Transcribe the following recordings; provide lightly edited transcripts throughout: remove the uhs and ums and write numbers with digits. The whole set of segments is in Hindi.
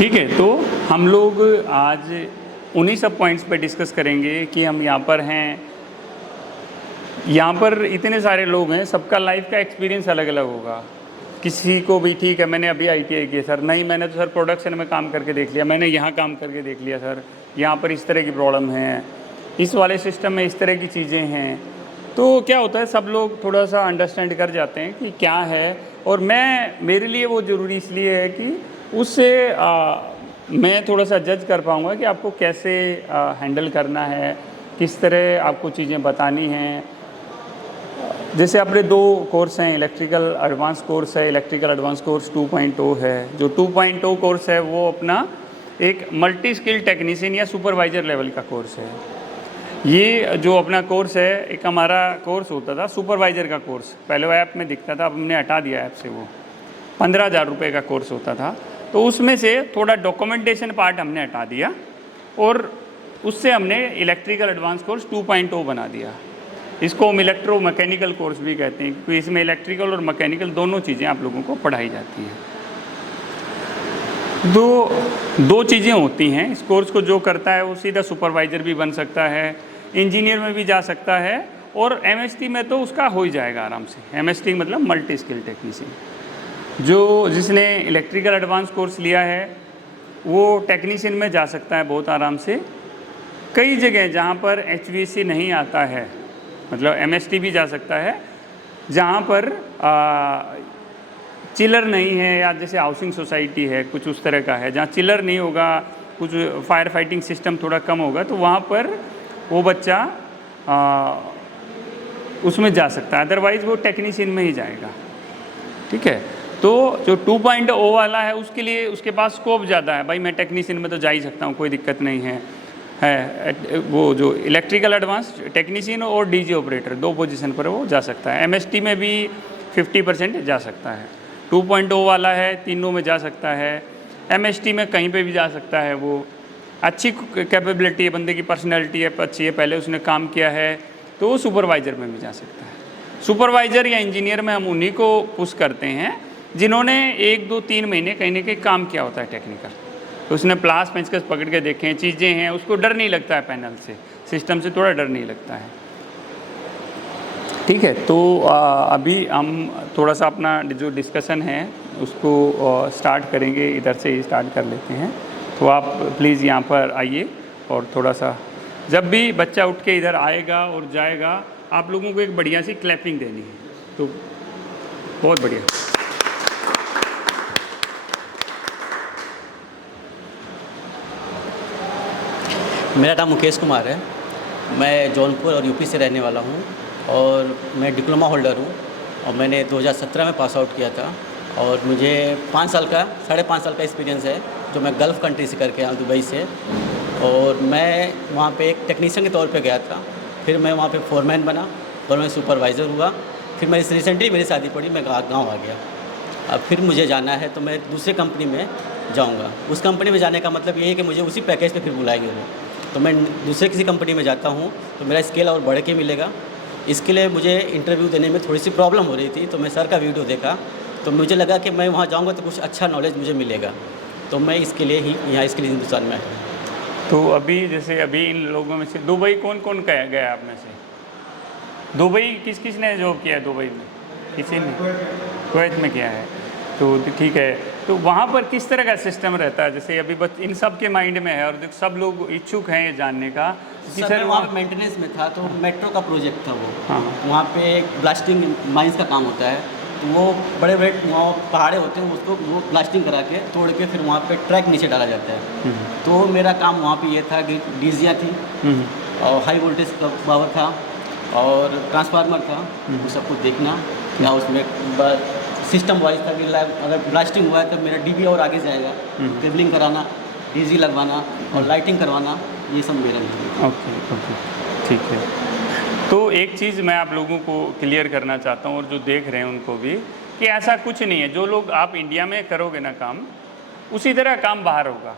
ठीक है, तो हम लोग आज उन्हीं सब पॉइंट्स पे डिस्कस करेंगे कि हम यहाँ पर हैं, यहाँ पर इतने सारे लोग हैं, सबका लाइफ का एक्सपीरियंस अलग अलग होगा। किसी को भी ठीक है, मैंने अभी ITI किया सर, नहीं मैंने तो सर प्रोडक्शन में काम करके देख लिया, मैंने यहाँ काम करके देख लिया सर, यहाँ पर इस तरह की प्रॉब्लम है, इस वाले सिस्टम में इस तरह की चीज़ें हैं। तो क्या होता है, सब लोग थोड़ा सा अंडरस्टैंड कर जाते हैं कि क्या है, और मेरे लिए वो ज़रूरी इसलिए है कि उससे मैं थोड़ा सा जज कर पाऊँगा कि आपको कैसे हैंडल करना है, किस तरह आपको चीज़ें बतानी हैं। जैसे अपने 2 कोर्स हैं, इलेक्ट्रिकल एडवांस कोर्स है, इलेक्ट्रिकल एडवांस कोर्स 2.0 है। जो 2.0 कोर्स है वो अपना एक मल्टी स्किल टेक्नीशियन या सुपरवाइज़र लेवल का कोर्स है। ये जो अपना कोर्स है, एक हमारा कोर्स होता था सुपरवाइज़र का कोर्स, पहले वो ऐप में दिखता था, अब हमने हटा दिया ऐप से। वो 15,000 रुपये का कोर्स होता था, तो उसमें से थोड़ा डॉक्यूमेंटेशन पार्ट हमने हटा दिया और उससे हमने इलेक्ट्रिकल एडवांस कोर्स 2.0 बना दिया। इसको हम इलेक्ट्रो मैकेनिकल कोर्स भी कहते हैं, क्योंकि इसमें इलेक्ट्रिकल और मैकेनिकल दोनों चीज़ें आप लोगों को पढ़ाई जाती हैं। दो चीज़ें होती हैं इस कोर्स को, जो करता है वो सीधा सुपरवाइज़र भी बन सकता है, इंजीनियर में भी जा सकता है, और MST में तो उसका हो ही जाएगा आराम से। MST मतलब मल्टी स्किल टेक्नीशियन। जिसने इलेक्ट्रिकल एडवांस कोर्स लिया है वो टेक्नीशियन में जा सकता है बहुत आराम से। कई जगह जहाँ पर HVAC नहीं आता है, मतलब MST भी जा सकता है, जहाँ पर चिलर नहीं है, या जैसे हाउसिंग सोसाइटी है, कुछ उस तरह का है जहाँ चिलर नहीं होगा, कुछ फायर फाइटिंग सिस्टम थोड़ा कम होगा, तो वहाँ पर वो बच्चा उसमें जा सकता है, अदरवाइज़ वो टेक्नीशियन में ही जाएगा। ठीक है, तो जो 2.0 वाला है उसके लिए उसके पास स्कोप ज़्यादा है, भाई मैं टेक्नीशियन में तो जा ही सकता हूँ, कोई दिक्कत नहीं है। वो जो इलेक्ट्रिकल एडवांस टेक्नीशियन और DG ऑपरेटर 2 पोजीशन पर वो जा सकता है। MST में भी 50% जा सकता है। 2.0 वाला है, तीनों में जा सकता है। MST में कहीं पे भी जा सकता है। वो अच्छी कैपेबिलिटी है, बंदे की पर्सनैलिटी है अच्छी है, पहले उसने काम किया है, तो वो सुपरवाइज़र में भी जा सकता है। सुपरवाइज़र या इंजीनियर में हम उन्हीं को पुश करते हैं जिन्होंने 1, 2, 3 महीने कहीं ना कहीं काम किया होता है टेक्निकल, तो उसने प्लास पेंचकस पकड़ के देखे हैं, चीज़ें हैं, उसको डर नहीं लगता है पैनल से, सिस्टम से थोड़ा डर नहीं लगता है। ठीक है, तो अभी हम थोड़ा सा अपना जो डिस्कशन है उसको स्टार्ट करेंगे, इधर से ही स्टार्ट कर लेते हैं। तो आप प्लीज़ यहाँ पर आइए, और थोड़ा सा जब भी बच्चा उठ के इधर आएगा और जाएगा, आप लोगों को एक बढ़िया सी क्लैपिंग देनी है। तो बहुत बढ़िया। मेरा नाम मुकेश कुमार है, मैं जौनपुर और यूपी से रहने वाला हूँ, और मैं डिप्लोमा होल्डर हूँ, और मैंने 2017 में पास आउट किया था, और मुझे 5 साल का 5.5 साल का एक्सपीरियंस है, जो मैं गल्फ़ कंट्री से करके आया, दुबई से। और मैं वहाँ पे एक टेक्नीशियन के तौर पे गया था, फिर मैं वहाँ पे फोरमैन बना, और मैं सुपरवाइज़र हुआ, फिर मैं रिसेंटली मेरी शादी पड़ी, मैं गाँव आ गया। अब फिर मुझे जाना है तो मैं दूसरी कंपनी में जाऊँगा। उस कंपनी में जाने का मतलब ये है कि मुझे उसी पैकेज पे फिर बुलाएंगे वो, तो मैं दूसरे किसी कंपनी में जाता हूँ तो मेरा स्केल और बढ़ के मिलेगा। इसके लिए मुझे इंटरव्यू देने में थोड़ी सी प्रॉब्लम हो रही थी, तो मैं सर का वीडियो देखा, तो मुझे लगा कि मैं वहाँ जाऊँगा तो कुछ अच्छा नॉलेज मुझे मिलेगा, तो मैं इसके लिए ही यहाँ इसके लिए हिंदुस्तान में आया। तो अभी जैसे अभी इन लोगों में से दुबई कौन कौन गया आप में से? दुबई किस किस ने जॉब किया है दुबई में? किसी ने? कुवैत में किया है, तो ठीक है। तो वहाँ पर किस तरह का सिस्टम रहता है? जैसे अभी इन सब के माइंड में है, और सब लोग इच्छुक हैं ये जानने का कि सर वहाँ पे मेंटेनेंस में था, तो मेट्रो का प्रोजेक्ट था वो। हाँ। वहाँ पे ब्लास्टिंग माइंस का काम होता है, तो वो बड़े बड़े वहाँ पहाड़े होते हैं, उसको वो ब्लास्टिंग करा के तोड़ के फिर वहाँ पे ट्रैक नीचे डाला जाता है। तो मेरा काम वहाँ पे ये था कि डीजियाँ थी, और हाई वोल्टेज का पावर था, और ट्रांसफार्मर था, वो सब कुछ देखना या उसमें सिस्टम वाइज था कि अगर ब्लास्टिंग हुआ है तो मेरा DB और आगे जाएगा, केबलिंग कराना, DG लगवाना और लाइटिंग करवाना, ये सब मेरा है। ओके, ठीक है। तो एक चीज़ मैं आप लोगों को क्लियर करना चाहता हूँ, और जो देख रहे हैं उनको भी, कि ऐसा कुछ नहीं है, जो लोग आप इंडिया में करोगे ना काम, उसी तरह काम बाहर होगा।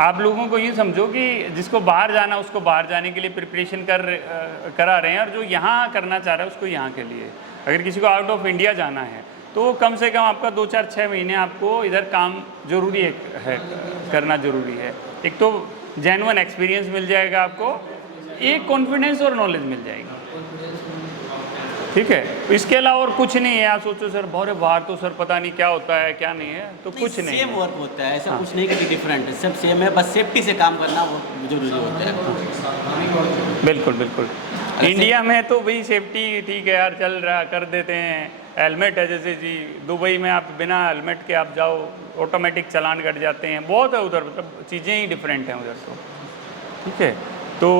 आप लोगों को ये समझो कि जिसको बाहर जाना उसको बाहर जाने के लिए प्रिपरेशन करा रहे हैं, और जो यहाँ करना चाह रहा है उसको यहाँ के लिए। अगर किसी को आउट ऑफ इंडिया जाना है तो कम से कम आपका 2-4-6 महीने आपको इधर काम जरूरी है करना ज़रूरी है। एक तो जेन्युइन एक्सपीरियंस मिल जाएगा आपको, एक कॉन्फिडेंस और नॉलेज मिल जाएगी, ठीक है। इसके अलावा और कुछ नहीं है। आप सोचो सर बाहर तो सर पता नहीं क्या होता है क्या नहीं है, तो कुछ नहीं सेम है। वर्क होता है, ऐसा कुछ नहीं कि डिफरेंट है, सब सेम है, बस सेफ्टी से काम करना वो जरूरी होता है। बिल्कुल बिल्कुल। इंडिया में तो भाई सेफ्टी ठीक है यार, चल रहा कर देते हैं, हेलमेट है जैसे जी, दुबई में आप बिना हेलमेट के आप जाओ ऑटोमेटिक चालान कट जाते हैं, बहुत है उधर, मतलब चीज़ें ही डिफरेंट हैं उधर तो, ठीक है। तो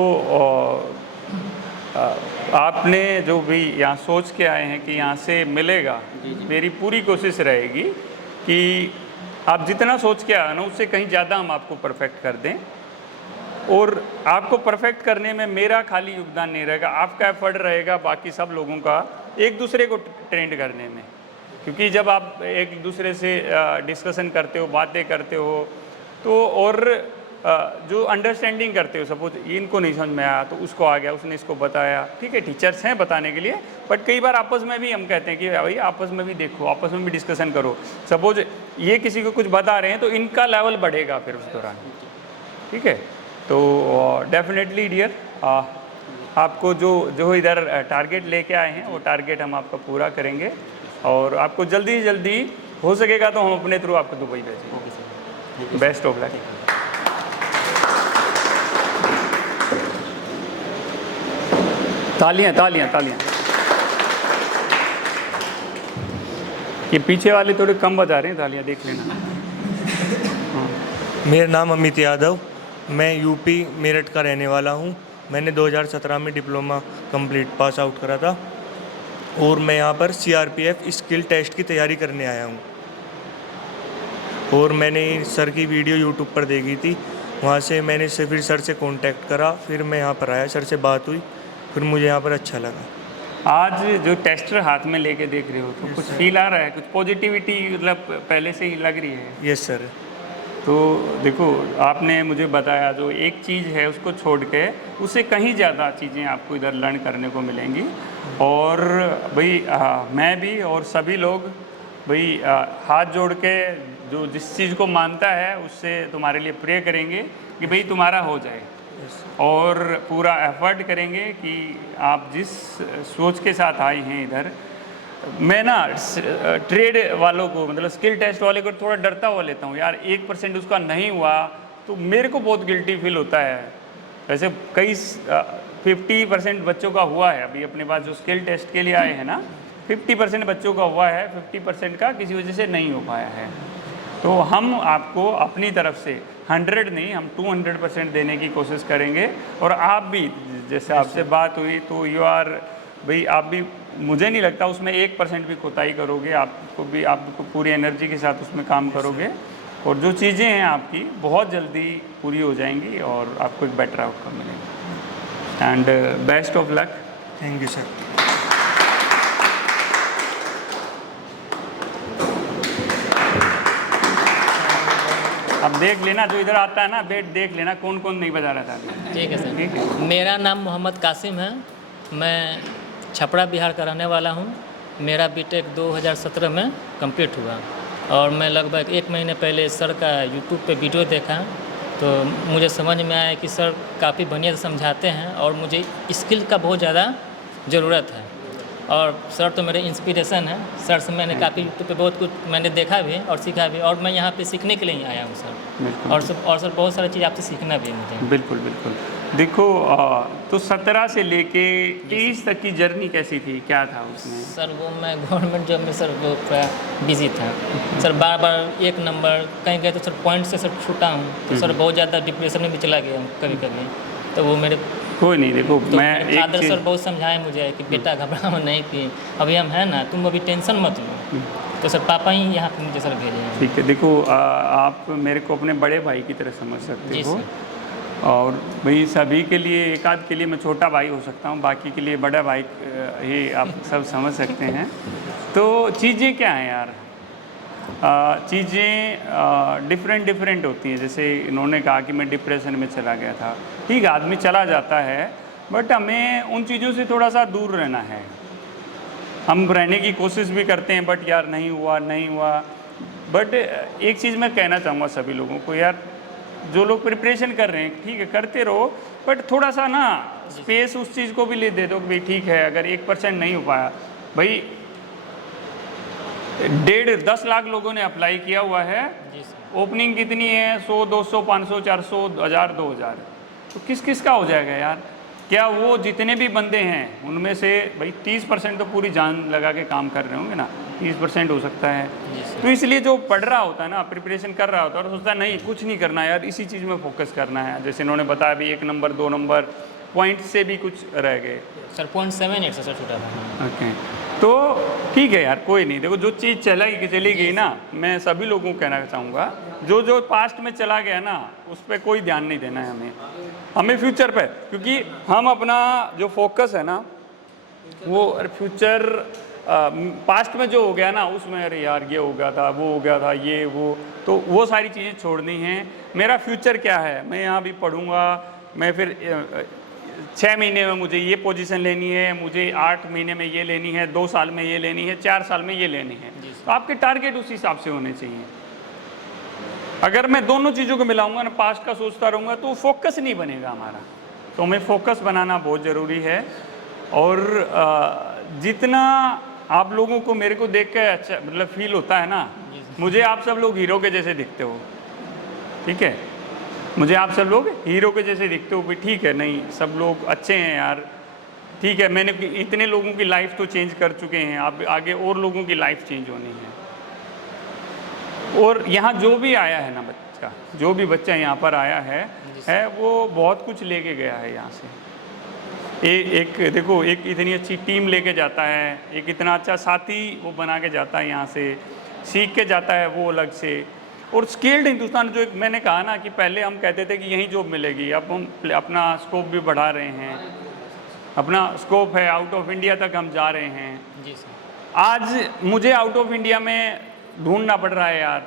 आपने जो भी यहाँ सोच के आए हैं कि यहाँ से मिलेगा, मेरी पूरी कोशिश रहेगी कि आप जितना सोच के आए ना उससे कहीं ज़्यादा हम आपको परफेक्ट कर दें। और आपको परफेक्ट करने में मेरा खाली योगदान नहीं रहेगा, आपका एफर्ट रहेगा, बाकी सब लोगों का एक दूसरे को ट्रेंड करने में। क्योंकि जब आप एक दूसरे से डिस्कशन करते हो, बातें करते हो, तो और जो अंडरस्टैंडिंग करते हो, सपोज इनको नहीं समझ में आया तो उसको आ गया, उसने इसको बताया, ठीक है, टीचर्स हैं बताने के लिए, बट कई बार आपस में भी हम कहते हैं कि भाई आपस में भी देखो, आपस में भी डिस्कशन करो। सपोज ये किसी को कुछ बता रहे हैं तो इनका लेवल बढ़ेगा फिर उस दौरान, ठीक है। तो डेफिनेटली डियर, आपको जो इधर टारगेट लेके आए हैं वो टारगेट हम आपका पूरा करेंगे, और आपको जल्दी से जल्दी हो सकेगा तो हम अपने थ्रू आपको दुबई भेजेंगे। Best of luck. तालियां तालियां तालियां। ये पीछे वाले थोड़े कम बजा रहे हैं, तालियां देख लेना। मेरा नाम अमित यादव, मैं यूपी मेरठ का रहने वाला हूँ। मैंने 2017 में डिप्लोमा कंप्लीट पास आउट करा था, और मैं यहाँ पर सीआरपीएफ स्किल टेस्ट की तैयारी करने आया हूँ। और मैंने सर की वीडियो यूट्यूब पर देखी थी, वहाँ से मैंने फिर सर से कांटेक्ट करा, फिर मैं यहाँ पर आया, सर से बात हुई, फिर मुझे यहाँ पर अच्छा लगा। आज जो टेस्टर हाथ में लेके देख रहे हो तो कुछ फील आ रहा है, कुछ पॉजिटिविटी मतलब पहले से ही लग रही है? Yes sir. तो देखो, आपने मुझे बताया जो एक चीज़ है उसको छोड़ के उससे कहीं ज़्यादा चीज़ें आपको इधर लर्न करने को मिलेंगी। और भाई मैं भी और सभी लोग भाई हाथ जोड़ के जो जिस चीज़ को मानता है उससे तुम्हारे लिए प्रे करेंगे कि भाई तुम्हारा हो जाए, और पूरा एफर्ट करेंगे कि आप जिस सोच के साथ आए हैं इधर। मैं ना ट्रेड वालों को, मतलब स्किल टेस्ट वाले को थोड़ा डरता हुआ लेता हूँ यार, 1% उसका नहीं हुआ तो मेरे को बहुत गिल्टी फील होता है। वैसे कई 50% बच्चों का हुआ है, अभी अपने पास जो स्किल टेस्ट के लिए आए हैं ना, 50% बच्चों का हुआ है, 50% का किसी वजह से नहीं हो पाया है। तो हम आपको अपनी तरफ से 100 नहीं, हम 200% देने की कोशिश करेंगे। और आप भी, जैसे आपसे बात हुई तो यू आर भाई, आप भी, मुझे नहीं लगता उसमें 1% भी कोताही करोगे, आपको पूरी एनर्जी के साथ उसमें काम करोगे, और जो चीज़ें हैं आपकी बहुत जल्दी पूरी हो जाएंगी और आपको एक बेटर आउटकम मिलेगा। And best of luck. Thank you sir. अब देख लेना, जो इधर आता है ना बेट देख लेना कौन कौन नहीं बजा रहा था। ठीक है सर। ठीक है। मेरा नाम मोहम्मद कासिम है, मैं छपरा बिहार का रहने वाला हूँ। मेरा बीटेक 2017 में कंप्लीट हुआ, और मैं लगभग 1 महीने पहले सर का यूट्यूब पे वीडियो देखा, तो मुझे समझ में आया कि सर काफ़ी बढ़िया से समझाते हैं, और मुझे स्किल का बहुत ज़्यादा ज़रूरत है। और सर तो मेरे इंस्पिरेशन है, सर से मैंने काफ़ी यूट्यूब पे बहुत कुछ मैंने देखा भी और सीखा भी, और मैं यहाँ पे सीखने के लिए ही आया हूँ सर। और सर बहुत सारी चीज़ आपसे सीखना भी है मुझे। बिल्कुल बिल्कुल। देखो तो 17 से लेके 23 तक की जर्नी कैसी थी, क्या था उसमें? सर वो मैं गवर्नमेंट जॉब में सर वो थोड़ा बिजी था सर, बार बार 1 नंबर कहीं गए तो सर पॉइंट से सर छूटा हूँ, तो सर बहुत ज़्यादा डिप्रेशन में भी चला गया कभी कभी। तो वो मेरे कोई नहीं, देखो तो मैं मेरे फादर सर बहुत समझाए मुझे कि बेटा घबराओ नहीं, कि अभी हम हैं ना, तुम अभी टेंशन मत लो। तो सर पापा ही यहाँ पे मुझे सर भेजे हैं। ठीक है। देखो आप मेरे को अपने बड़े भाई की तरह समझ सकते जी हो, सर। और भाई सभी के लिए, एक आध के लिए मैं छोटा भाई हो सकता हूँ, बाकी के लिए बड़ा भाई ही आप सब समझ सकते हैं। तो चीज़ें क्या हैं यार, चीज़ें डिफरेंट होती हैं। जैसे इन्होंने कहा कि मैं डिप्रेशन में चला गया था, ठीक है, आदमी चला जाता है, बट हमें उन चीज़ों से थोड़ा सा दूर रहना है। हम रहने की कोशिश भी करते हैं, बट यार नहीं हुआ। बट एक चीज़ मैं कहना चाहूँगा सभी लोगों को, यार जो लोग प्रिपरेशन कर रहे हैं ठीक है करते रहो, बट थोड़ा सा ना स्पेस उस चीज़ को भी ले दे दो कि भाई ठीक है अगर 1% नहीं हो पाया, भाई 10 लाख लोगों ने अप्लाई किया हुआ है, जी सर। ओपनिंग कितनी है 100, 200, 500, 400, 1000, 2000, तो किस किस का हो जाएगा यार? क्या वो जितने भी बंदे हैं उनमें से भाई 30% तो पूरी जान लगा के काम कर रहे होंगे ना, 30% हो सकता है। जी सर। तो इसलिए जो पढ़ रहा होता है ना, प्रिपरेशन कर रहा होता है और सोचता है नहीं कुछ नहीं करना यार, इसी चीज़ में फोकस करना है, जैसे इन्होंने बताया भी 1 नंबर 2 नंबर पॉइंट से भी कुछ रह गए सर 0.78 से सर छूटा था। ओके, तो ठीक है यार कोई नहीं, देखो जो चीज़ चली गई ना, मैं सभी लोगों को कहना चाहूँगा जो पास्ट में चला गया ना उस पर कोई ध्यान नहीं देना है हमें फ्यूचर पे, क्योंकि हम अपना जो फोकस है ना वो फ्यूचर पास्ट में जो हो गया ना उसमें अरे यार ये हो गया था, वो हो गया था, ये वो, तो वो सारी चीज़ें छोड़नी हैं। मेरा फ्यूचर क्या है, मैं यहाँ भी पढ़ूँगा, मैं फिर 6 महीने में मुझे ये पोजीशन लेनी है, मुझे 8 महीने में ये लेनी है, 2 साल में ये लेनी है, 4 साल में ये लेनी है, तो आपके टारगेट उस हिसाब से होने चाहिए। अगर मैं दोनों चीज़ों को मिलाऊंगा ना, पास्ट का सोचता रहूँगा तो फोकस नहीं बनेगा हमारा, तो हमें फोकस बनाना बहुत ज़रूरी है। और जितना आप लोगों को मेरे को देख के अच्छा मतलब फील होता है ना, मुझे आप सब लोग हीरो के जैसे दिखते हो, ठीक है, मुझे आप सब लोग हीरो के जैसे दिखते हो भी, ठीक है, नहीं सब लोग अच्छे हैं यार, ठीक है, मैंने इतने लोगों की लाइफ तो चेंज कर चुके हैं, अब आगे और लोगों की लाइफ चेंज होनी है। और यहाँ जो भी आया है ना बच्चा, जो भी बच्चा यहाँ पर आया है वो बहुत कुछ लेके गया है यहाँ से। एक देखो, एक इतनी अच्छी टीम लेके जाता है, एक इतना अच्छा साथी वो बना के जाता है, यहाँ से सीख के जाता है वो अलग से। और स्किल्ड हिंदुस्तान, जो एक मैंने कहा ना कि पहले हम कहते थे कि यहीं जॉब मिलेगी, अब हम अपना स्कोप भी बढ़ा रहे हैं, अपना स्कोप है आउट ऑफ इंडिया तक हम जा रहे हैं। जी सर। आज मुझे आउट ऑफ इंडिया में ढूंढना पड़ रहा है यार,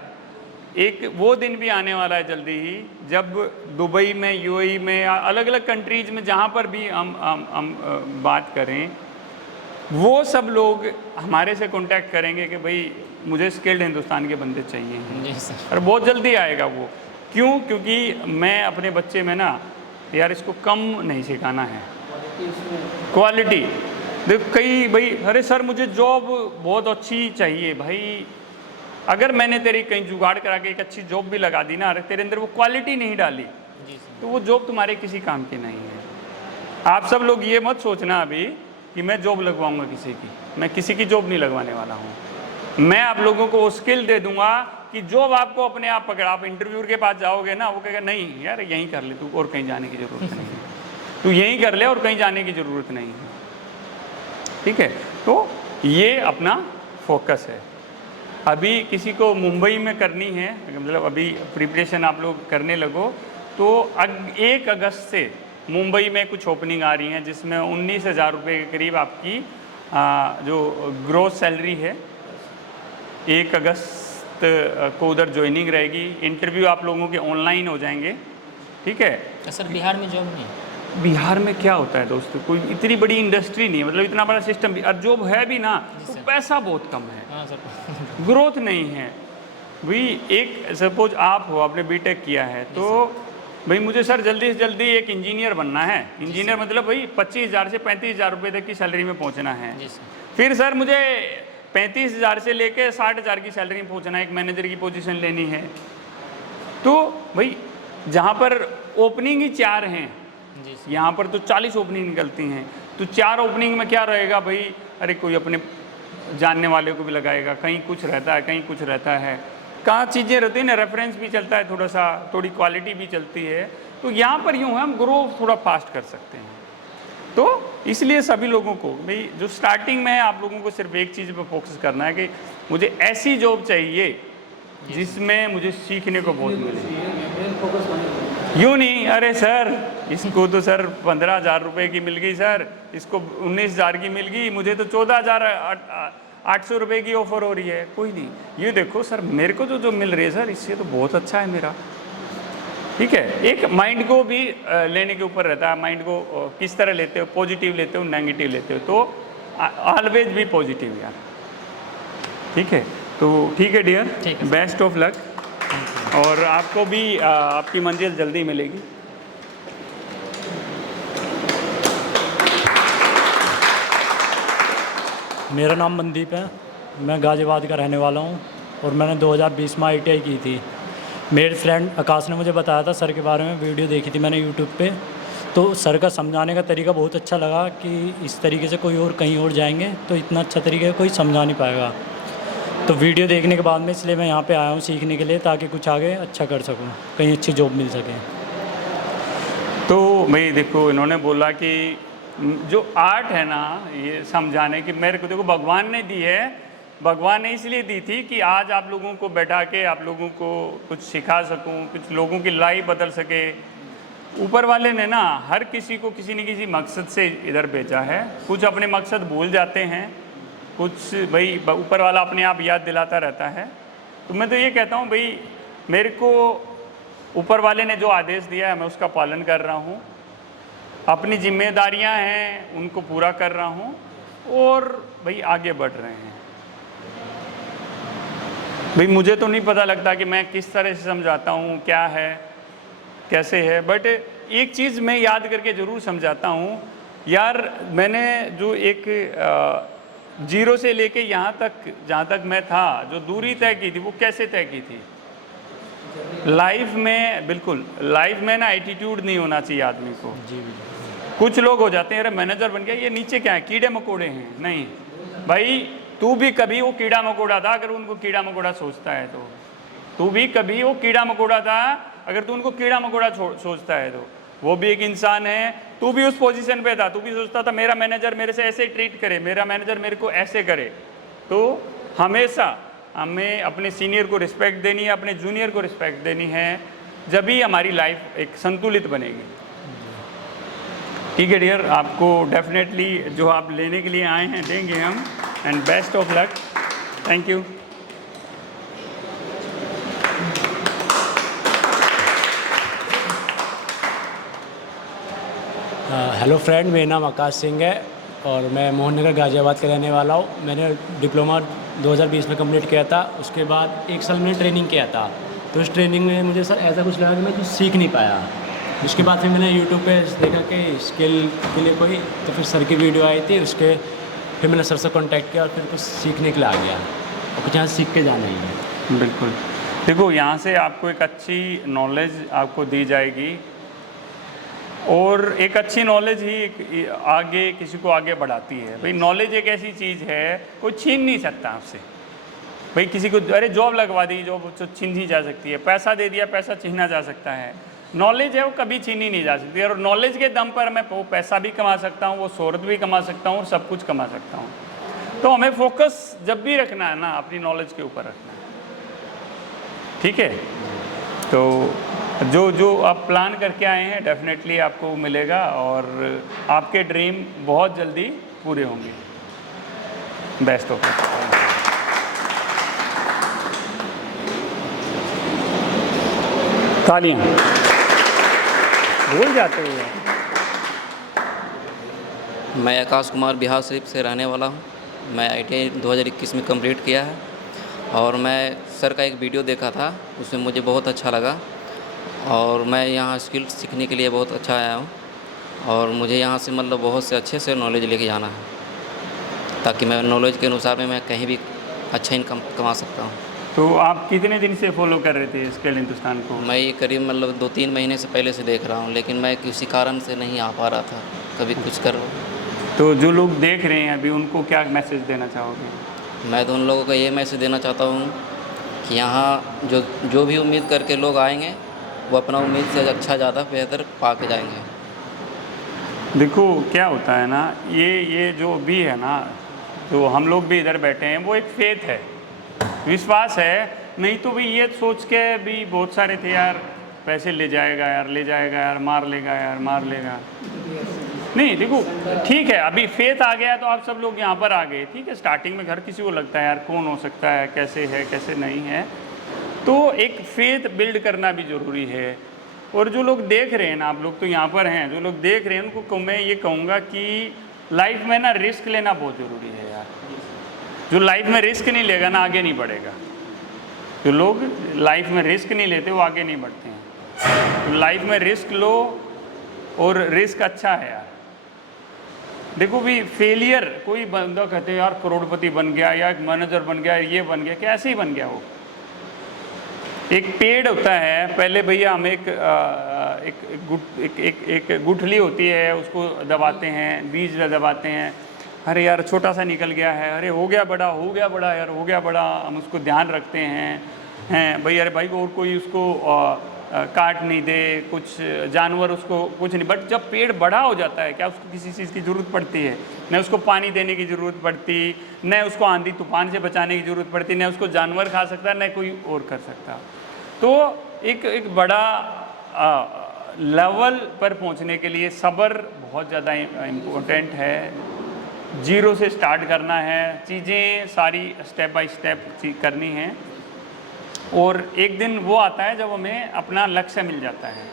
एक वो दिन भी आने वाला है जल्दी ही जब दुबई में, यूएई में, अलग अलग कंट्रीज में जहाँ पर भी हम बात करें, वो सब लोग हमारे से कांटेक्ट करेंगे कि भाई मुझे स्किल्ड हिंदुस्तान के बंदे चाहिए हैं। जी सर। और बहुत जल्दी आएगा वो, क्यों? क्योंकि मैं अपने बच्चे में ना यार इसको कम नहीं सिखाना है, क्वालिटी। देखो कई भाई, अरे सर मुझे जॉब बहुत अच्छी चाहिए, भाई अगर मैंने तेरी कहीं जुगाड़ करा के एक अच्छी जॉब भी लगा दी ना, अरे तेरे अंदर वो क्वालिटी नहीं डाली, जी सर। तो वो जॉब तुम्हारे किसी काम की नहीं है। आप सब लोग ये मत सोचना अभी कि मैं जॉब लगवाऊंगा किसी की, मैं किसी की जॉब नहीं लगवाने वाला हूँ। मैं आप लोगों को वो स्किल दे दूंगा कि जॉब आपको अपने आप पकड़, आप इंटरव्यूअर के पास जाओगे ना, वो कहेगा नहीं यार यहीं कर ले तू, और कहीं जाने की ज़रूरत नहीं है, तू यहीं कर ले और कहीं जाने की ज़रूरत नहीं है, ठीक है। तो ये अपना फोकस है। अभी किसी को मुंबई में करनी है, मतलब अभी प्रिपरेशन आप लोग करने लगो, तो 1 अगस्त से मुंबई में कुछ ओपनिंग आ रही हैं जिसमें 19,000 रुपये के करीब आपकी जो ग्रोस सैलरी है, 1 अगस्त को उधर ज्वाइनिंग रहेगी। इंटरव्यू आप लोगों के ऑनलाइन हो जाएंगे, ठीक है। सर बिहार में जॉब नहीं? बिहार में क्या होता है दोस्तों, कोई इतनी बड़ी इंडस्ट्री नहीं है, मतलब इतना बड़ा सिस्टम भी, और जॉब है भी ना तो पैसा बहुत कम है, हाँ सर। ग्रोथ नहीं है भाई। एक सपोज आप हो, आपने बीटेक किया है, तो भाई मुझे सर जल्दी से जल्दी एक इंजीनियर बनना है, इंजीनियर मतलब भाई 25,000 से 35,000 रुपये तक की सैलरी में पहुंचना है। जी सर। फिर सर मुझे 35,000 से लेके 60,000 की सैलरी में पहुंचना है, एक मैनेजर की पोजीशन लेनी है। तो भाई जहाँ पर ओपनिंग ही 4 हैं, जी सर। यहाँ पर तो 40 ओपनिंग निकलती हैं, तो 4 ओपनिंग में क्या रहेगा भाई, अरे कोई अपने जानने वाले को भी लगाएगा, कहीं कुछ रहता है, कहीं कुछ रहता है, कहाँ चीज़ें रहती हैं ना, रेफरेंस भी चलता है थोड़ा सा, थोड़ी क्वालिटी भी चलती है। तो यहाँ पर यूँ है हम ग्रो थोड़ा फास्ट कर सकते हैं। तो इसलिए सभी लोगों को भाई जो स्टार्टिंग में आप लोगों को सिर्फ एक चीज़ पर फोकस करना है कि मुझे ऐसी जॉब चाहिए जिसमें मुझे सीखने को बहुत मिले। यूँ नहीं अरे सर इसको तो सर 15,000 रुपये की मिल गई सर, इसको 19,000 की मिल गई, मुझे तो 14,800 रुपये की ऑफ़र हो रही है। कोई नहीं, ये देखो सर मेरे को जो मिल रही है सर इससे तो बहुत अच्छा है मेरा, ठीक है। एक माइंड को भी लेने के ऊपर रहता है, माइंड को किस तरह लेते हो, पॉजिटिव लेते हो, नेगेटिव लेते हो। तो ऑलवेज बी पॉजिटिव यार, ठीक है? तो ठीक है डियर, ठीक है। बेस्ट ऑफ लक, और आपको भी आपकी मंजिल जल्दी मिलेगी। मेरा नाम मनदीप है, मैं गाज़ियाबाद का रहने वाला हूँ और मैंने 2020 में ITI की थी। मेरे फ्रेंड आकाश ने मुझे बताया था सर के बारे में, वीडियो देखी थी मैंने यूट्यूब पे, तो सर का समझाने का तरीका बहुत अच्छा लगा कि इस तरीके से कोई और कहीं और जाएंगे तो इतना अच्छा तरीके से कोई समझा नहीं पाएगा। तो वीडियो देखने के बाद में इसलिए मैं यहाँ पे आया हूँ सीखने के लिए, ताकि कुछ आगे अच्छा कर सकूँ, कहीं अच्छी जॉब मिल सके। तो भाई देखो, इन्होंने बोला कि जो आर्ट है ना, ये समझाने की, मेरे को देखो भगवान ने दी है, भगवान ने इसलिए दी थी कि आज आप लोगों को बैठा के आप लोगों को कुछ सिखा सकूं, कुछ लोगों की लाइफ बदल सके। ऊपर वाले ने ना हर किसी को किसी न किसी मकसद से इधर भेजा है। कुछ अपने मकसद भूल जाते हैं, कुछ भाई ऊपर वाला अपने आप याद दिलाता रहता है। तो मैं तो ये कहता हूँ भाई, मेरे को ऊपर वाले ने जो आदेश दिया है मैं उसका पालन कर रहा हूँ, अपनी जिम्मेदारियां हैं उनको पूरा कर रहा हूँ, और भाई आगे बढ़ रहे हैं। भाई मुझे तो नहीं पता लगता कि मैं किस तरह से समझाता हूँ, क्या है कैसे है, बट एक चीज़ मैं याद करके ज़रूर समझाता हूँ यार। मैंने जो एक जीरो से लेके यहाँ तक जहाँ तक मैं था, जो दूरी तय की थी, वो कैसे तय की थी? लाइफ में, बिल्कुल लाइफ में ना एटीट्यूड नहीं होना चाहिए आदमी को। कुछ लोग हो जाते हैं, अरे मैनेजर बन गया, ये नीचे क्या है, कीड़े मकोड़े हैं। नहीं भाई, तू भी कभी वो कीड़ा मकोड़ा था, अगर उनको कीड़ा मकोड़ा सोचता है तो। तू भी कभी वो कीड़ा मकोड़ा था, अगर तू उनको कीड़ा मकोड़ा सोचता है तो। वो भी एक इंसान है, तू भी उस पोजीशन पे था, तू भी सोचता था मेरा मैनेजर मेरे से ऐसे ट्रीट करे, मेरा मैनेजर मेरे को ऐसे करे। तो हमेशा हमें अपने सीनियर को रिस्पेक्ट देनी है, अपने जूनियर को रिस्पेक्ट देनी है, जब भी हमारी लाइफ एक संतुलित बनेगी। ठीक है डियर, आपको डेफिनेटली जो आप लेने के लिए आए हैं देंगे हम, and best of luck. Thank you. Hello friend, मेरा नाम आकाश सिंह है और मैं मोहन नगर गाज़ियाबाद का रहने वाला हूँ। मैंने डिप्लोमा 2020 में कंप्लीट किया था। उसके बाद 1 साल मैंने ट्रेनिंग किया था। तो उस ट्रेनिंग में मुझे सर ऐसा कुछ लगा कि मैं कुछ सीख नहीं पाया। उसके बाद फिर मैंने यूट्यूब पे देखा कि स्किल के लिए कोई, तो फिर सर की वीडियो आई थी, उसके फिर मैंने सर से कॉन्टैक्ट किया और फिर कुछ सीखने के लिए आ गया और कुछ यहाँ सीख के जाना ही है। बिल्कुल, देखो यहाँ से आपको एक अच्छी नॉलेज आपको दी जाएगी, और एक अच्छी नॉलेज ही आगे किसी को आगे बढ़ाती है। भाई नॉलेज एक ऐसी चीज़ है, कोई छीन नहीं सकता आपसे। भाई किसी को अरे जॉब लगवा दी, जॉब छीन नहीं जा सकती है, पैसा दे दिया, पैसा छीना जा सकता है। नॉलेज है वो कभी छीनी नहीं जा सकती, और नॉलेज के दम पर मैं वो पैसा भी कमा सकता हूँ, वो शोहरत भी कमा सकता हूँ, और सब कुछ कमा सकता हूँ। तो हमें फोकस जब भी रखना है ना, अपनी नॉलेज के ऊपर रखना है। ठीक है, तो जो आप प्लान करके आए हैं डेफिनेटली आपको मिलेगा, और आपके ड्रीम बहुत जल्दी पूरे होंगे। Best of luck. तालियां। भूल जाते हो। मैं आकाश कुमार बिहार शरीफ से रहने वाला हूँ। मैं ITI 2021 में कंप्लीट किया है, और मैं सर का एक वीडियो देखा था, उसमें मुझे बहुत अच्छा लगा, और मैं यहाँ स्किल सीखने के लिए बहुत अच्छा आया हूँ, और मुझे यहाँ से मतलब बहुत से अच्छे से नॉलेज लेके जाना है, ताकि मैं नॉलेज के अनुसार में मैं कहीं भी अच्छा इनकम कमा सकता हूँ। तो आप कितने दिन से फॉलो कर रहे थे स्किल हिंदुस्तान को? मैं ये करीब मतलब 2-3 महीने से पहले से देख रहा हूँ, लेकिन मैं किसी कारण से नहीं आ पा रहा था, कभी कुछ कर। तो जो लोग देख रहे हैं अभी, उनको क्या मैसेज देना चाहोगे? मैं तो उन लोगों को ये मैसेज देना चाहता हूँ कि यहाँ जो भी उम्मीद करके लोग आएंगे, वो अपना उम्मीद से अच्छा ज़्यादा बेहतर पा के जाएंगे। देखो क्या होता है ना, ये जो भी है ना, तो हम लोग भी इधर बैठे हैं, वो एक फेथ है, विश्वास है। नहीं तो भी ये सोच के भी बहुत सारे थे यार, पैसे ले जाएगा यार, ले जाएगा यार, मार लेगा यार, मार लेगा। नहीं देखो, ठीक है, अभी फेथ आ गया तो आप सब लोग यहाँ पर आ गए। ठीक है, स्टार्टिंग में घर किसी को लगता है यार कौन हो सकता है, कैसे है कैसे नहीं है, तो एक फेथ बिल्ड करना भी ज़रूरी है। और जो लोग देख रहे हैं ना, आप लोग तो यहाँ पर हैं, जो लोग देख रहे हैं उनको मैं ये कहूँगा कि लाइफ में ना रिस्क लेना बहुत ज़रूरी है यार। जो लाइफ में रिस्क नहीं लेगा ना आगे नहीं बढ़ेगा। जो लोग लाइफ में रिस्क नहीं लेते वो आगे नहीं बढ़ते हैं। तो लाइफ में रिस्क लो, और रिस्क अच्छा है यार। देखो भी फेलियर, कोई बंदा कहते हैं यार करोड़पति बन गया या एक मैनेजर बन गया, ये बन गया, कैसे ही बन गया वो। एक पेड़ होता है, पहले भैया हम एक गुठली होती है, उसको दबाते हैं, बीज दबाते हैं, अरे यार छोटा सा निकल गया है, अरे हो गया बड़ा, हो गया बड़ा यार, हो गया बड़ा, हम उसको ध्यान रखते हैं भाई, अरे भाई और कोई उसको काट नहीं दे, कुछ जानवर उसको कुछ नहीं। बट जब पेड़ बड़ा हो जाता है, क्या उसको किसी चीज़ की ज़रूरत पड़ती है? न उसको पानी देने की ज़रूरत पड़ती, न उसको आंधी तूफान से बचाने की ज़रूरत पड़ती, न उसको जानवर खा सकता, न कोई और कर सकता। तो एक बड़ा लेवल पर पहुंचने के लिए सब्र बहुत ज़्यादा इम्पोर्टेंट है। जीरो से स्टार्ट करना है, चीज़ें सारी स्टेप बाय स्टेप करनी है, और एक दिन वो आता है जब हमें अपना लक्ष्य मिल जाता है।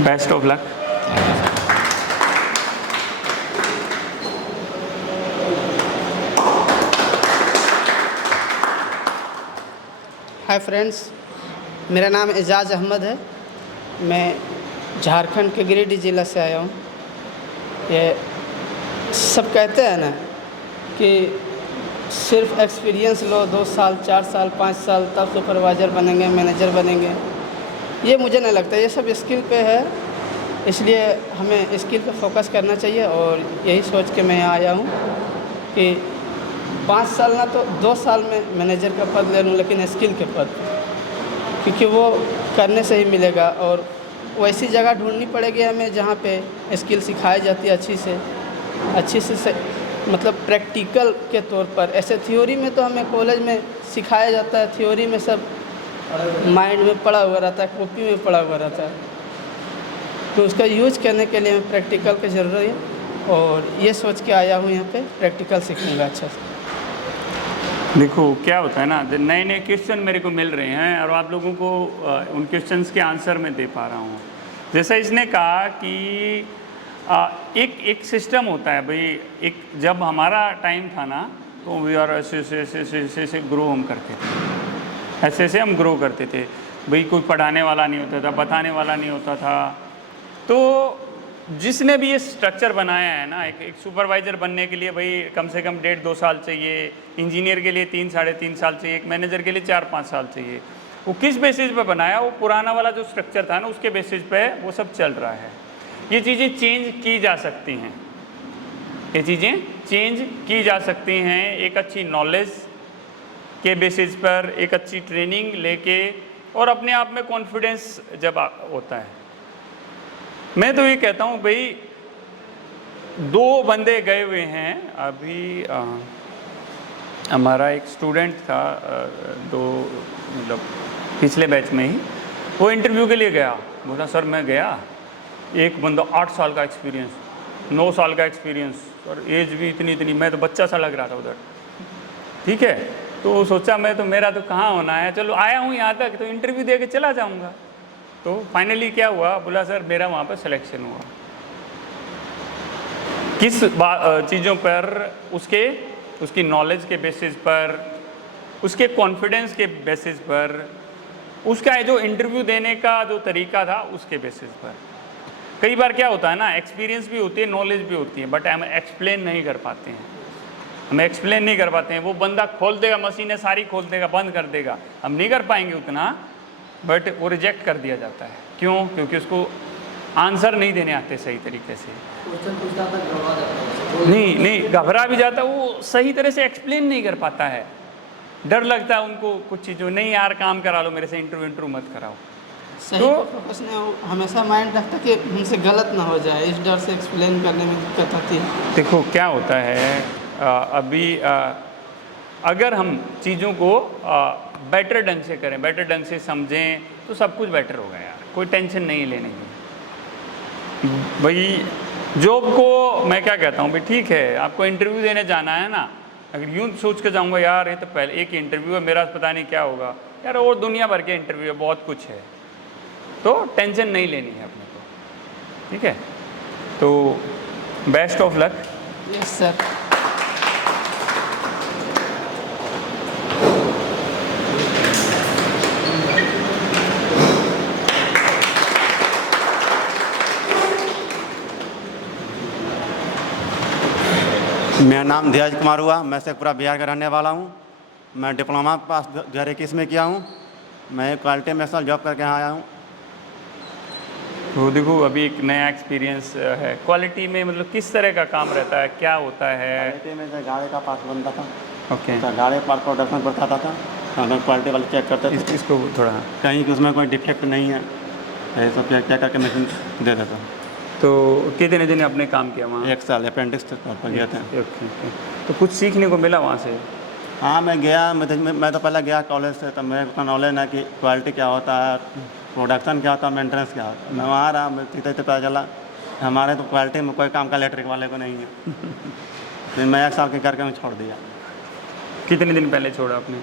Best of luck. Hi friends, मेरा नाम एजाज अहमद है। मैं झारखंड के गिरिडीह ज़िला से आया हूँ। ये सब कहते हैं ना कि सिर्फ एक्सपीरियंस लो, 2 साल 4 साल 5 साल तब सुपरवाइज़र बनेंगे, मैनेजर बनेंगे। ये मुझे नहीं लगता, ये सब स्किल पे है, इसलिए हमें स्किल पे फोकस करना चाहिए। और यही सोच के मैं यहाँ आया हूँ कि 5 साल ना तो 2 साल में मैनेजर का पद ले लूँ, लेकिन स्किल के पद, क्योंकि वो करने से ही मिलेगा। और वैसी जगह ढूंढनी पड़ेगी हमें जहाँ पे स्किल सिखाई जाती है अच्छी से मतलब प्रैक्टिकल के तौर पर। ऐसे थ्योरी में तो हमें कॉलेज में सिखाया जाता है, थ्योरी में सब माइंड में पड़ा हुआ रहता है, कॉपी में पड़ा हुआ रहता है। तो उसका यूज करने के लिए हमें प्रैक्टिकल की ज़रूरत है, और ये सोच के आया हूँ यहाँ पे प्रैक्टिकल सीखूँगा अच्छा से। देखो क्या होता है ना, नए नए क्वेश्चन मेरे को मिल रहे हैं और आप लोगों को उन क्वेश्चंस के आंसर मैं दे पा रहा हूँ। जैसा इसने कहा कि एक सिस्टम होता है भाई। एक जब हमारा टाइम था ना, तो वी आर ऐसे ग्रो हम करते थे, ऐसे हम ग्रो करते थे भाई। कोई पढ़ाने वाला नहीं होता था, बताने वाला नहीं होता था। तो जिसने भी ये स्ट्रक्चर बनाया है ना, एक सुपरवाइज़र बनने के लिए भाई कम से कम 1.5-2 साल चाहिए, इंजीनियर के लिए 3-3.5 साल चाहिए, एक मैनेजर के लिए 4-5 साल चाहिए। वो किस बेसिस पे बनाया? वो पुराना वाला जो स्ट्रक्चर था ना, उसके बेसिस पे वो सब चल रहा है। ये चीज़ें चेंज की जा सकती हैं, ये चीज़ें चेंज की जा सकती हैं एक अच्छी नॉलेज के बेसिस पर, एक अच्छी ट्रेनिंग लेके, और अपने आप में कॉन्फिडेंस जब होता है। मैं तो ये कहता हूँ भाई, 2 बंदे गए हुए हैं अभी। हमारा एक स्टूडेंट था, 2 मतलब पिछले बैच में ही, वो इंटरव्यू के लिए गया। बोला सर मैं गया, एक बंदा 8 साल का एक्सपीरियंस, 9 साल का एक्सपीरियंस, और एज भी इतनी, मैं तो बच्चा सा लग रहा था उधर। ठीक है, तो सोचा मैं तो मेरा तो कहाँ होना है, चलो आया हूँ यहाँ तक तो इंटरव्यू दे के चला जाऊँगा। तो फाइनली क्या हुआ, बोला सर मेरा वहाँ पर सिलेक्शन हुआ। किस चीज़ों पर? उसकी नॉलेज के बेसिस पर, उसके कॉन्फिडेंस के बेसिस पर, उसका जो इंटरव्यू देने का जो तरीका था उसके बेसिस पर। कई बार क्या होता है ना, एक्सपीरियंस भी होती है, नॉलेज भी होती है, बट हम एक्सप्लेन नहीं कर पाते हैं। हम एक्सप्लेन नहीं कर पाते हैं। वो बंदा खोल देगा, मशीनें सारी खोल देगा, बंद कर देगा, हम नहीं कर पाएंगे उतना, बट वो रिजेक्ट कर दिया जाता है। क्यों? क्योंकि उसको आंसर नहीं देने आते सही तरीके से। नहीं घबरा भी जाता, वो सही तरह से एक्सप्लेन नहीं कर पाता है, डर लगता है उनको कुछ चीज़ों। नहीं यार काम करा लो मेरे से, इंटरव्यू मत कराओ। सही तो फोकस ने हमेशा माइंड रखता कि हमसे गलत ना हो जाए, इस डर से एक्सप्लेन करने में दिक्कत आती है। देखो क्या होता है, अभी अगर हम चीज़ों को बेटर ढंग से करें, बेटर ढंग से समझें, तो सब कुछ बेटर होगा यार। कोई टेंशन नहीं लेने की भाई। जॉब को मैं क्या कहता हूँ भाई, ठीक है आपको इंटरव्यू देने जाना है ना, अगर यूँ सोच के जाऊँगा यार ये तो पहले एक इंटरव्यू है, मेरा पता नहीं क्या होगा यार, और दुनिया भर के इंटरव्यू है, बहुत कुछ है, तो टेंशन नहीं लेनी है अपने को। ठीक है, तो best of luck. Yes sir. मेरा नाम धीरज कुमार हुआ, मैं शेखपुरा बिहार का रहने वाला हूँ। मैं डिप्लोमा पास 2021 में किया हूँ। मैं क्वालिटी में जॉब करके यहाँ आया हूँ। तो देखो अभी एक नया एक्सपीरियंस है क्वालिटी में, मतलब किस तरह का काम रहता है, क्या होता है? क्वालिटी में जो गाड़ी का पार्ट बनता था, ओके, तो गाड़ी का पार्ट प्रोडक्शन बताता था, अगर क्वालिटी वाले चेक करते थे इसको थोड़ा, कहीं कि उसमें कोई डिफेक्ट नहीं है, ये सब चेक करके मशीन दे देता। तो कितने दिन आपने काम किया वहाँ? 1 साल अप्रेंटिस पर गया था। ओके। तो कुछ सीखने को मिला वहाँ से? हाँ, मैं गया, मैं तो पहले गया कॉलेज से, तो मेरे को नॉलेज ना कि क्वालिटी क्या होता है, प्रोडक्शन क्या होता है, मेंटेनेंस क्या होता है। मैं वहाँ रहा, मैं सीधे पता चला हमारे तो क्वालिटी में कोई काम का इलेक्ट्रिक वाले को नहीं है। फिर मैं 1 साल के करके मैं छोड़ दिया। कितने दिन पहले छोड़ा आपने?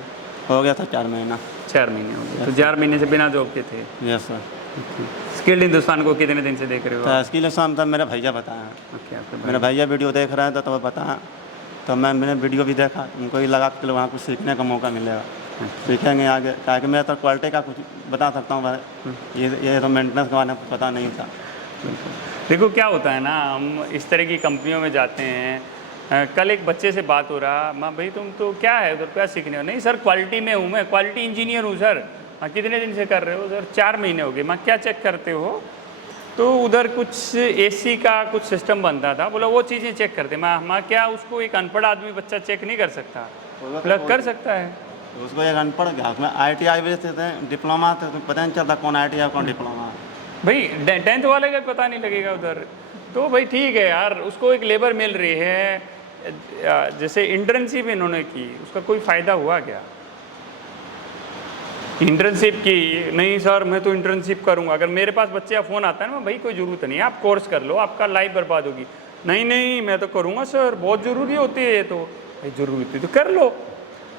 हो गया था 4 महीना। 4 महीने हो गए। तो 4 महीने से बिना जॉब के थे? Yes sir. स्किल्ड हिंदुस्तान को कितने दिन से देख रहे हो? तो इसके लिए शाम तक मेरा भैया बताया, ओके, आपके मेरा भैया वीडियो देख रहा था तो वो बताया, तो मैंने वीडियो भी देखा, उनको ही लगा कि वहाँ कुछ सीखने का मौका मिलेगा, सीखेंगे आगे। क्या कि मैं तो क्वालिटी का कुछ बता सकता हूँ भाई, ये तो मेंटेनेंस के बारे में पता नहीं था। देखो क्या होता है ना, हम इस तरह की कंपनियों में जाते हैं। कल एक बच्चे से बात हो रहा, माँ भाई तुम तो क्या है उधर, क्या सीखने हो? नहीं सर क्वालिटी में हूँ, मैं क्वालिटी इंजीनियर हूँ सर। हाँ, कितने दिन से कर रहे हो सर? 4 महीने हो गए। माँ क्या चेक करते हो? तो उधर कुछ एसी का कुछ सिस्टम बनता था, बोला वो चीज़ें चेक करते। माँ क्या उसको एक अनपढ़ आदमी बच्चा चेक नहीं कर सकता? बोला कर सकता है। उसको एक अनपढ़ गया, उसमें ITI भी थे, डिप्लोमा थे, तो पता नहीं चलता कौन ITI कौन डिप्लोमा। भाई 10th वाले का पता नहीं लगेगा उधर। तो भाई ठीक है यार, उसको एक लेबर मिल रही है, जैसे इंटर्नशिप इन्होंने की, उसका कोई फ़ायदा हुआ क्या? इंटर्नशिप की नहीं सर, मैं तो इंटर्नशिप करूंगा। अगर मेरे पास बच्चे का फ़ोन आता है ना, भाई कोई ज़रूरत नहीं है, आप कोर्स कर लो, आपका लाइफ बर्बाद होगी। नहीं मैं तो करूंगा सर, बहुत ज़रूरी होती है। तो भाई ज़रूरी होती है तो कर लो।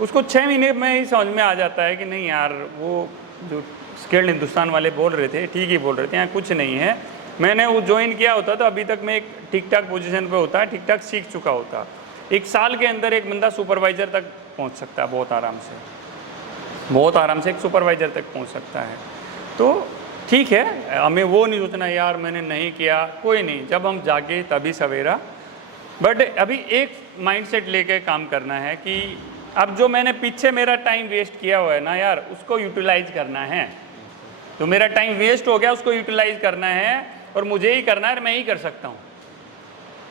उसको 6 महीने में ही समझ में आ जाता है कि नहीं यार, वो जो स्किल्ड हिंदुस्तान वाले बोल रहे थे ठीक ही बोल रहे थे, यहाँ कुछ नहीं है। मैंने वो ज्वाइन किया होता तो अभी तक मैं एक ठीक ठाक पोजीशन पे होता, ठीक ठाक सीख चुका होता। 1 साल के अंदर एक बंदा सुपरवाइज़र तक पहुँच सकता है, बहुत आराम से एक सुपरवाइज़र तक पहुँच सकता है। तो ठीक है, हमें वो नहीं सोचना यार मैंने नहीं किया, कोई नहीं, जब हम जागे तभी सवेरा। बट अभी एक माइंडसेट लेके काम करना है कि अब जो मैंने पीछे मेरा टाइम वेस्ट किया हुआ है ना यार, उसको यूटिलाइज करना है। तो मेरा टाइम वेस्ट हो गया, उसको यूटिलाइज करना है, और मुझे ही करना है, मैं ही कर सकता हूँ,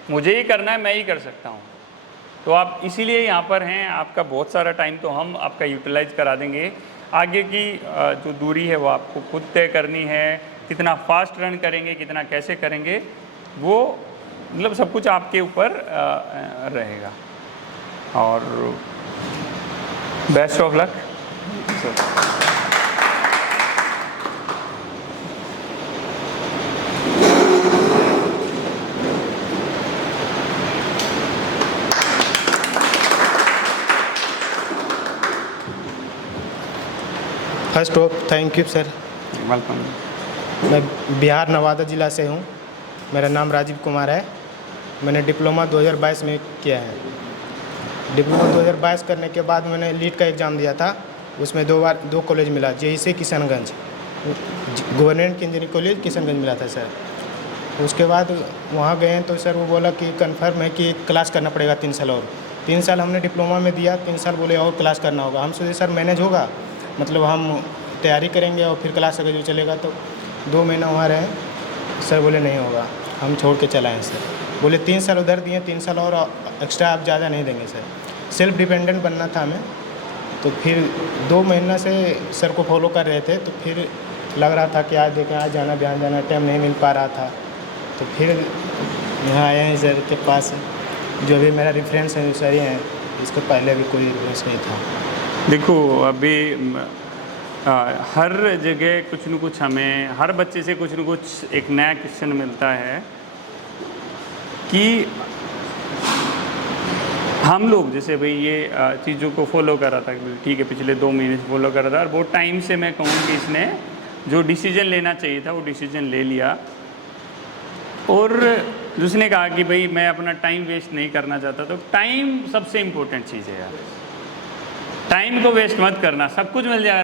मुझे ही करना है, मैं ही कर सकता हूँ। तो आप इसीलिए यहाँ पर हैं। आपका बहुत सारा टाइम तो हम आपका यूटिलाइज करा देंगे। आगे की जो दूरी है वो आपको खुद तय करनी है, कितना फास्ट रन करेंगे, कितना कैसे करेंगे, वो मतलब सब कुछ आपके ऊपर रहेगा। और best of luck. First of thank you sir. Welcome. मैं बिहार नवादा ज़िला से हूँ। मेरा नाम राजीव कुमार है। मैंने डिप्लोमा 2022 में किया है। डिप्लोमा 2022 करने के बाद मैंने लीड का एग्ज़ाम दिया था, उसमें 2 कॉलेज मिला, JEC Kishanganj, government engineering college Kishanganj मिला था सर। उसके बाद वहाँ गए तो सर वो बोला कि कन्फर्म है कि क्लास करना पड़ेगा 3 साल और। 3 साल हमने डिप्लोमा में दिया, 3 साल बोले और क्लास करना होगा। हम सोचे सर मैनेज होगा, मतलब हम तैयारी करेंगे और फिर क्लास अगर जो चलेगा तो 2 महीना वहाँ रहे। सर बोले नहीं होगा, हम छोड़ के चलाएँ सर। बोले 3 साल उधर दिए, 3 साल और एक्स्ट्रा आप ज़्यादा नहीं देंगे सर। सेल्फ डिपेंडेंट बनना था हमें। तो फिर 2 महीना से सर को फॉलो कर रहे थे, तो फिर लग रहा था कि आज देखें, आज जाना बयान जाना, टाइम नहीं मिल पा रहा था। तो फिर यहाँ आए हैं सर के पास, जो भी मेरा रेफरेंस है सर ही हैं, इसके पहले भी कोई रेफरेंस नहीं था। देखो अभी हर जगह कुछ न कुछ, हमें हर बच्चे से कुछ न कुछ एक नया क्वेश्चन मिलता है कि हम लोग जैसे भाई ये चीज़ों को फॉलो कर रहा था, ठीक है पिछले 2 महीने से फॉलो कर रहा था, और बहुत टाइम से मैं कहूँ कि इसने जो डिसीजन लेना चाहिए था वो डिसीजन ले लिया। और तो उसने कहा कि भाई मैं अपना टाइम वेस्ट नहीं करना चाहता। तो टाइम सबसे इम्पोर्टेंट चीज़ है यार, टाइम को वेस्ट मत करना, सब कुछ मिल जाएगा।